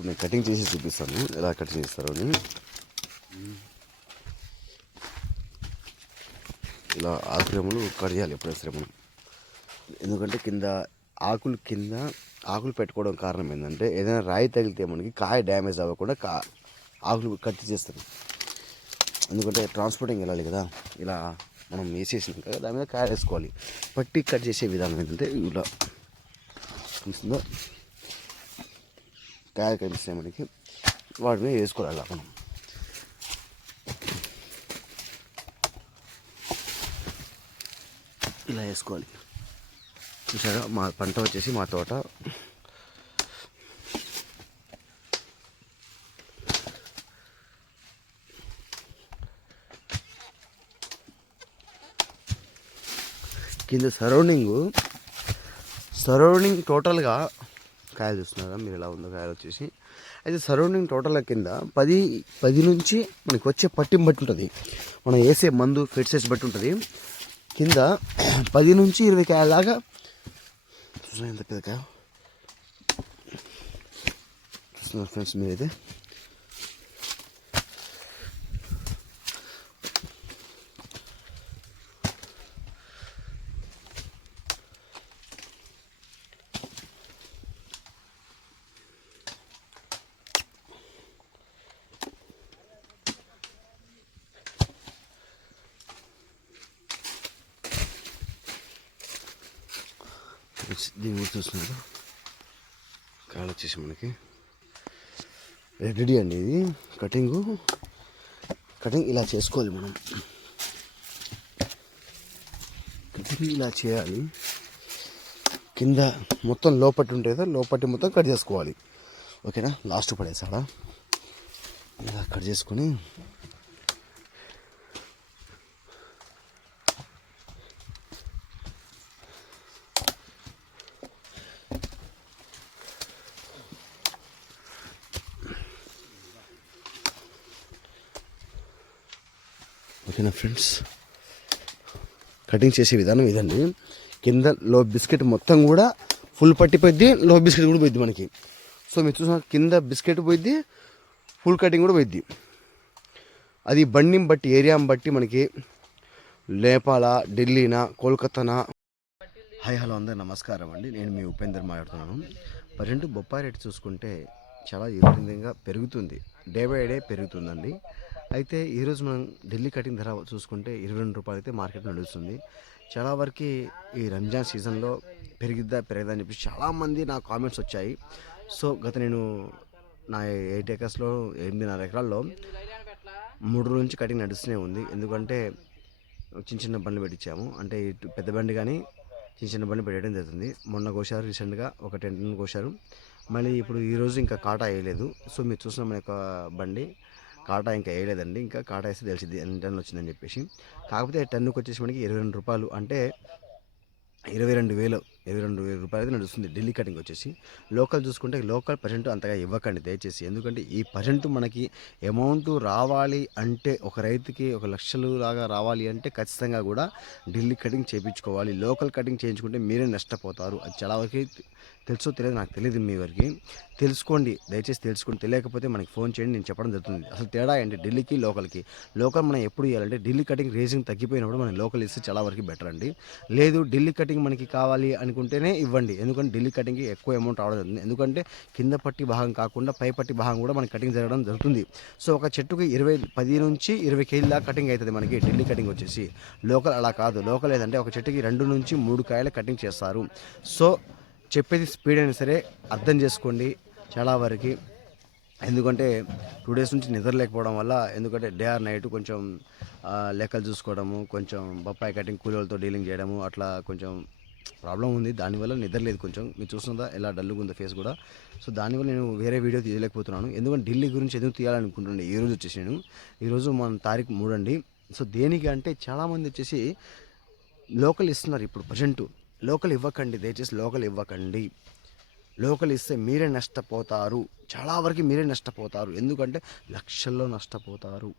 ఇప్పుడు నేను కటింగ్ చేసి చూపిస్తాను. ఎలా కట్ చేస్తారో అని. ఇలా ఆశ్రమలు కట్ చేయాలి ఎప్పుడైనా సరే ఎందుకంటే కింద ఆకులు కింద ఆకులు పెట్టుకోవడం కారణం ఏంటంటే ఏదైనా రాయి తగిలితే మనకి కాయ డ్యామేజ్ అవ్వకుండా కా ఆకులు కట్ చేస్తాను ఎందుకంటే ట్రాన్స్పోర్టింగ్ వెళ్ళాలి కదా. ఇలా మనం వేసేసినాక దాని మీద కాయ వేసుకోవాలి. పట్టి కట్ చేసే విధానం ఏంటంటే ఇలా. కనిపిస్తుందో కాయ కనిపిస్తాయి మనకి వాటి మీద వేసుకోవాలి అలా మనం. ఇలా వేసుకోవాలి. చూసారా? మా పంట వచ్చేసి మా తోట. కింద సరౌండింగ్ సరౌండింగ్ టోటల్గా కాయలు చూస్తున్నారా మీరు ఎలా ఉందో కాయలు వచ్చేసి. అయితే సరౌండింగ్ టోటల్ కింద పది పది నుంచి మనకి వచ్చే పట్టిం బట్టి ఉంటుంది. మనం వేసే మందు ఫెడ్సెస్ బట్టి ఉంటుంది. కింద పది నుంచి ఇరవై కాయల దాకా చూసిన ఎంత పెద్ద కాయ చూస్తున్నారు ఫ్రెండ్స్ మీరైతే. దీని గురించి చూస్తున్నారు కాడ వచ్చేసి మనకి. రెడీ అండి ఇది. కటింగు. కటింగ్ ఇలా చేసుకోవాలి మనం. కటింగ్ ఇలా చేయాలి. కింద మొత్తం లోపట్టి ఉంటుంది లోపట్టి మొత్తం కట్ చేసుకోవాలి. ఓకేనా? లాస్ట్ పడేసాడా ఇలా కట్ చేసుకొని ఓకేనా ఫ్రెండ్స్? కటింగ్ చేసే విధానం ఇదండి. కింద లో బిస్కెట్ మొత్తం కూడా ఫుల్ పట్టిపోయిద్ది లో బిస్కెట్ కూడా పోయిద్ది మనకి. సో మీరు చూసిన కింద బిస్కెట్ పోయిద్ది ఫుల్ కటింగ్ కూడా పోయిద్ది. అది బండిని బట్టి ఏరియాని బట్టి మనకి నేపాల ఢిల్లీనా కోల్కతానా? హాయ్ హలో అందరు నమస్కారం అండి. నేను మీ ఉపేందర్ మాట్లాడుతున్నాను. ప్రజెంట్ బొప్పాయి రేటు చూసుకుంటే చాలా విపరీతంగా పెరుగుతుంది. డే బై డే పెరుగుతుందండి. అయితే ఈరోజు మనం ఢిల్లీ కటింగ్ ధర చూసుకుంటే ఇరవై రెండు రూపాయలు అయితే మార్కెట్ నడుస్తుంది. చాలా వరకు ఈ రంజాన్ సీజన్లో పెరిగిద్దా పెరగదా అని చెప్పి చాలామంది నా కామెంట్స్ వచ్చాయి. సో గత నేను నా ఎయిట్ ఏకర్స్లో ఎనిమిదిన్నర ఎకరాల్లో మూడు రోజుల నుంచి కటింగ్ నడుస్తూనే ఉంది. ఎందుకంటే చిన్న చిన్న బండ్లు పెట్టించాము. అంటే ఇటు పెద్ద బండి కానీ చిన్న చిన్న బండి పెట్టడం జరుగుతుంది. మొన్న కోశారు రీసెంట్గా ఒక టెన్ కోసారు కోశారు. మళ్ళీ ఇప్పుడు ఈరోజు ఇంకా కాటా వేయలేదు. సో మీరు చూసిన మన యొక్క బండి కాటా ఇంకా వేయలేదండి. ఇంకా కాటా వేస్తే తెలిసింది ఎన్ని టన్నులు వచ్చిందని చెప్పేసి. కాకపోతే టన్నుకి వచ్చేసి మనకి ఇరవై రెండు రూపాయలు అంటే ఇరవై రెండు వేలు ఇరవై రెండు వేల రూపాయలు అయితే నడుస్తుంది. ఢిల్లీ కటింగ్ వచ్చేసి లోకల్ చూసుకుంటే లోకల్ పర్సెంట్ అంతగా ఇవ్వకండి దయచేసి. ఎందుకంటే ఈ పర్సెంట్ మనకి అమౌంట్ రావాలి అంటే ఒక రైతుకి ఒక లక్షలు లాగా రావాలి అంటే ఖచ్చితంగా కూడా ఢిల్లీ కటింగ్ చేయించుకోవాలి. లోకల్ కటింగ్ చేయించుకుంటే మీరే నష్టపోతారు. అది చాలా వరకు తెలుసో తెలియదు నాకు తెలియదు మీ వరకు. తెలుసుకోండి. దయచేసి తెలుసుకోండి. తెలియకపోతే మనకి ఫోన్ చేయండి. నేను చెప్పడం జరుగుతుంది. అసలు తేడా ఏంటి? ఢిల్లీకి లోకల్కి. లోకల్ మనం ఎప్పుడు ఇవ్వాలంటే ఢిల్లీ కటింగ్ రేసింగ్ తగ్గిపోయినప్పుడు మనం లోకల్ ఇస్తే చాలా వరకు బెటర్ అండి. లేదు ఢిల్లీ కటింగ్ మనకి కావాలి అనుకుంటేనే ఇవ్వండి. ఎందుకంటే ఢిల్లీ కటింగ్కి ఎక్కువ అమౌంట్ రావడం జరుగుతుంది. ఎందుకంటే కింద పట్టి భాగం కాకుండా పై పట్టి భాగం కూడా మనకి కటింగ్ జరగడం జరుగుతుంది. సో ఒక చెట్టుకి ఇరవై పది నుంచి ఇరవై కేజీల దాకా కటింగ్ అవుతుంది మనకి ఢిల్లీ కటింగ్ వచ్చేసి. లోకల్ అలా కాదు. లోకల్ ఏదంటే ఒక చెట్టుకి రెండు నుంచి మూడు కాయలు కటింగ్ చేస్తారు. సో చెప్పేది స్పీడ్ అయినా సరే అర్థం చేసుకోండి చాలా వరకు. ఎందుకంటే టూ డేస్ నుంచి నిద్ర లేకపోవడం వల్ల ఎందుకంటే డే ఆర్ నైట్ కొంచెం లెక్కలు చూసుకోవడము కొంచెం బొప్పాయి కటింగ్ కూలీలతో డీలింగ్ చేయడము అట్లా కొంచెం ప్రాబ్లం ఉంది. దానివల్ల నిద్ర లేదు కొంచెం. మీరు చూస్తుందా ఎలా డల్గా ఉందో ఫేస్ కూడా. సో దానివల్ల నేను వేరే వీడియో తీయలేకపోతున్నాను. ఎందుకంటే ఢిల్లీ గురించి ఎందుకు తీయాలనుకుంటుండే ఈ రోజు వచ్చేసి నేను. ఈరోజు మన తారీఖు మూడు అండి సో దేనికి అంటే చాలామంది వచ్చేసి లోకల్ ఇస్తున్నారు ఇప్పుడు ప్రజెంటు. లోకల్ ఇవ్వకండి. దయచేసి లోకల్ ఇవ్వకండి. లోకల్ ఇస్తే మీరే నష్టపోతారు. చాలా వరకు మీరే నష్టపోతారు. ఎందుకంటే లక్షల్లో నష్టపోతారు.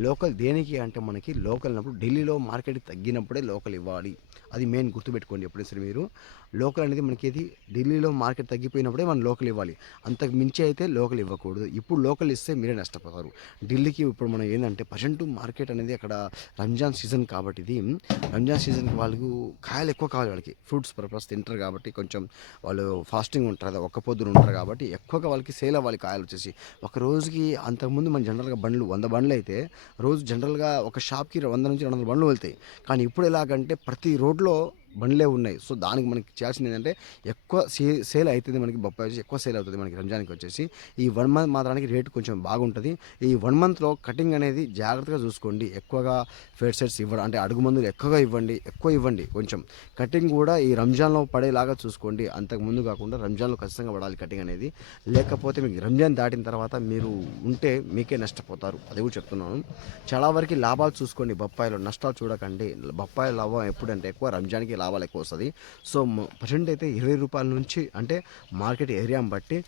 లోకల్ దేనికి అంటే మనకి లోకల్ అన్నప్పుడు ఢిల్లీలో మార్కెట్ తగ్గినప్పుడే లోకల్ ఇవ్వాలి. అది మెయిన్ గుర్తుపెట్టుకోండి ఎప్పుడైనా సరే మీరు. లోకల్ అనేది మనకి ఏది ఢిల్లీలో మార్కెట్ తగ్గిపోయినప్పుడే మనం లోకల్ ఇవ్వాలి. అంతకు మించి అయితే లోకల్ ఇవ్వకూడదు. ఇప్పుడు లోకల్ ఇస్తే మీరే నష్టపోతారు. ఢిల్లీకి ఇప్పుడు మనం ఏంటంటే ప్రజెంట్ మార్కెట్ అనేది అక్కడ రంజాన్ సీజన్ కాబట్టి ఇది. రంజాన్ సీజన్కి వాళ్ళకు కాయలు ఎక్కువ కావాలి వాళ్ళకి. ఫ్రూట్స్ పర్పస్ తింటారు కాబట్టి కొంచెం వాళ్ళు ఫాస్టింగ్ ఉంటారు కదా ఒక్క పొద్దున ఉంటారు కాబట్టి ఎక్కువగా వాళ్ళకి సేల్ అవ్వాలి కాయలు వచ్చేసి. ఒక రోజుకి అంతకుముందు మన జనరల్గా బండ్లు వంద బండ్లు అయితే రోజు జనరల్గా ఒక షాప్కి వంద నుంచి రెండు వందల బండ్లు వెళ్తాయి. కానీ ఇప్పుడు ఎలాగంటే ప్రతి రోడ్లో బండ్లే ఉన్నాయి. సో దానికి మనకి చేయాల్సింది ఏంటంటే ఎక్కువ సే సేల్ అవుతుంది మనకి బొప్పాయి వచ్చి ఎక్కువ సేల్ అవుతుంది మనకి రంజాన్కి వచ్చేసి. ఈ వన్ మంత్ మాత్రానికి రేటు కొంచెం బాగుంటుంది. ఈ వన్ మంత్లో కటింగ్ అనేది జాగ్రత్తగా చూసుకోండి. ఎక్కువగా ఫేడ్ సెట్స్ ఇవ్వడం అంటే అడుగు మందులు ఎక్కువగా ఇవ్వండి ఎక్కువ ఇవ్వండి కొంచెం. కటింగ్ కూడా ఈ రంజాన్లో పడేలాగా చూసుకోండి. అంతకు ముందు కాకుండా రంజాన్లో ఖచ్చితంగా పడాలి కటింగ్ అనేది. లేకపోతే మీకు రంజాన్ దాటిన తర్వాత మీరు ఉంటే మీకే నష్టపోతారు. అది కూడా చెప్తున్నాను. చాలా వరకు లాభాలు చూసుకోండి బొప్పాయిలో. నష్టాలు చూడకండి. బొప్పాయి లాభం ఎప్పుడంటే ఎక్కువ రంజాన్కి లాభాలు ఎక్కువ వస్తుంది సో ప్రజెంట్ అయితే ఇరవై రూపాయల నుంచి అంటే మార్కెట్ ఏరియాని బట్టి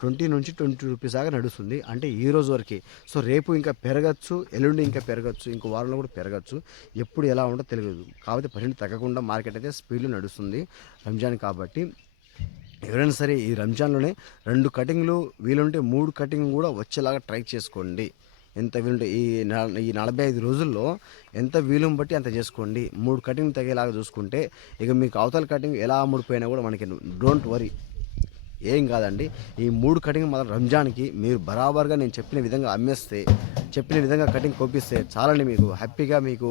ట్వంటీ నుంచి ట్వంటీ రూపీస్ దాకా నడుస్తుంది. అంటే ఈ రోజు వరకు సో రేపు ఇంకా పెరగచ్చు ఎల్లుండి ఇంకా పెరగచ్చు ఇంకో వారంలో కూడా పెరగచ్చు. ఎప్పుడు ఎలా ఉంటుందో తెలియదు కాకపోతే ప్రజెంట్ తగ్గకుండా మార్కెట్ అయితే స్పీడ్లో నడుస్తుంది రంజాన్ కాబట్టి. ఎవరైనా సరే ఈ రంజాన్లోనే రెండు కటింగ్లు వీలుంటే మూడు కటింగ్ కూడా వచ్చేలాగా ట్రై చేసుకోండి. ఎంత వీలుంటే ఈ ఈ నలభై ఐదు రోజుల్లో ఎంత వీలుని బట్టి అంత చేసుకోండి. మూడు కటింగ్ తగ్గేలాగా చూసుకుంటే ఇక మీకు అవతల కటింగ్ ఎలా అమ్ముడిపోయినా కూడా మనకి డోంట్ వరీ. ఏం కాదండి. ఈ మూడు కటింగ్ మాత్రం రంజాన్కి మీరు బరాబర్గా నేను చెప్పిన విధంగా అమ్మేస్తే చెప్పిన విధంగా కటింగ్ కోపిస్తే చాలండి మీకు. హ్యాపీగా మీకు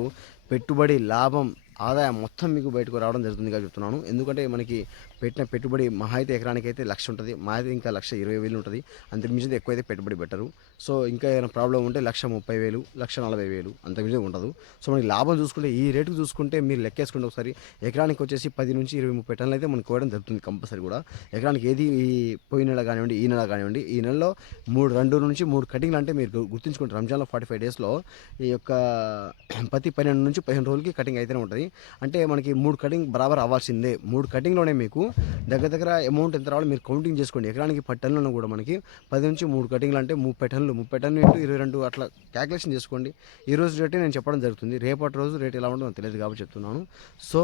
పెట్టుబడి లాభం ఆదాయం మొత్తం మీకు బయటకు రావడం జరుగుతుంది చెప్తున్నాను. ఎందుకంటే మనకి పెట్టిన పెట్టుబడి మహా అయితే ఎకరానికి అయితే లక్ష ఉంటుంది. మా అయితే ఇంకా లక్ష ఇరవై వేలు ఉంటుంది. అంతకుమించి అయితే పెట్టుబడి పెట్టరు. సో ఇంకా ఏమైనా ప్రాబ్లం ఉంటే లక్ష ముప్పై వేలు లక్ష నలభై వేలు అంతకుమించి ఉండదు. సో మనకి లాభం చూసుకుంటే ఈ రేటుకు చూసుకుంటే మీరు లెక్కేసుకుంటే ఒకసారి ఎకరానికి వచ్చేసి పది నుంచి ఇరవై ముప్పై టన్నులు అయితే మనకు కోయడం జరుగుతుంది కంపల్సరీ కూడా. ఎకరానికి ఏది ఈ పోయిన నెల కానివ్వండి ఈ నెల కానివ్వండి ఈ నెలలో మూడు రెండు నుంచి మూడు కటింగ్లు అంటే మీరు గు- గుర్తుంచుకుంటే రంజాన్లో ఫార్టీ ఫైవ్ డేస్లో ఈ యొక్క ప్రతి పన్నెండు నుంచి పదిహేను రోజులకి కటింగ్ అయితేనే ఉంటుంది. అంటే మనకి మూడు కటింగ్ బరాబర్ అవ్వాల్సిందే. మూడు కటింగ్లోనే మీకు దగ్గర దగ్గర అమౌంట్ ఎంత రావాలో మీరు కౌంటింగ్ చేసుకోండి. ఎకరానికి పట్టణంలో కూడా మనకి పది నుంచి మూడు కటింగ్లు అంటే ముప్పై టన్నులు ముప్పై టన్నులు ఇంటూ ఇరవై రెండు అట్లా క్యాలిక్యులేషన్ చేసుకోండి. ఈ రోజు రేటే నేను చెప్పడం జరుగుతుంది. రేపటి రోజు రేట్ ఎలా ఉంటుందో తెలియదు కాబట్టి చెప్తున్నాను. సో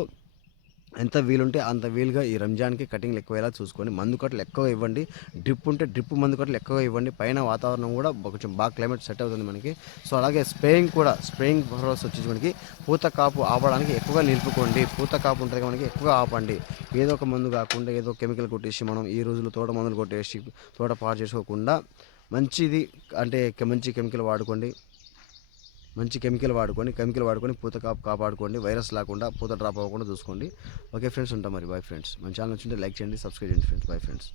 ఎంత వీలుంటే అంత వీలుగా ఈ రంజాన్కి కటింగ్లు ఎక్కువగా చూసుకొని మందు కట్టలు ఎక్కువ ఇవ్వండి. డ్రిప్ ఉంటే డ్రిప్ మందు కట్టలు ఎక్కువ ఇవ్వండి. పైన వాతావరణం కూడా కొంచెం బాగా క్లైమేట్ సెట్ అవుతుంది మనకి. సో అలాగే స్ప్రేయింగ్ కూడా స్ప్రేయింగ్ ప్రాసెస్ వచ్చేసి మనకి పూత కాపు ఆపడానికి ఎక్కువగా నిలుపుకోండి. పూత కాపు ఉంటుంది మనకి ఎక్కువగా ఆపండి. ఏదో ఒక మందు కాకుండా ఏదో కెమికల్ కొట్టేసి మనం ఈ రోజులు తోట మందులు కొట్టేసి తోట పాడు చేసుకోకుండా మంచిది అంటే మంచి కెమికల్ వాడుకోండి. మంచి కెమికల్ వాడుకొని కెమికల్ వాడుకొని పూత కాపు కాపాడుకోండి. వైరస్ లేకుండా పూత డ్రాప్ అవ్వకుండా చూసుకోండి. ఓకే ఫ్రెండ్స్ ఉంటాం మరి. Bye friends. మన ఛానల్ నచ్చింటే లైక్ చేయండి సబ్స్క్రైబ్ చేయండి ఫ్రెండ్స్. Bye friends.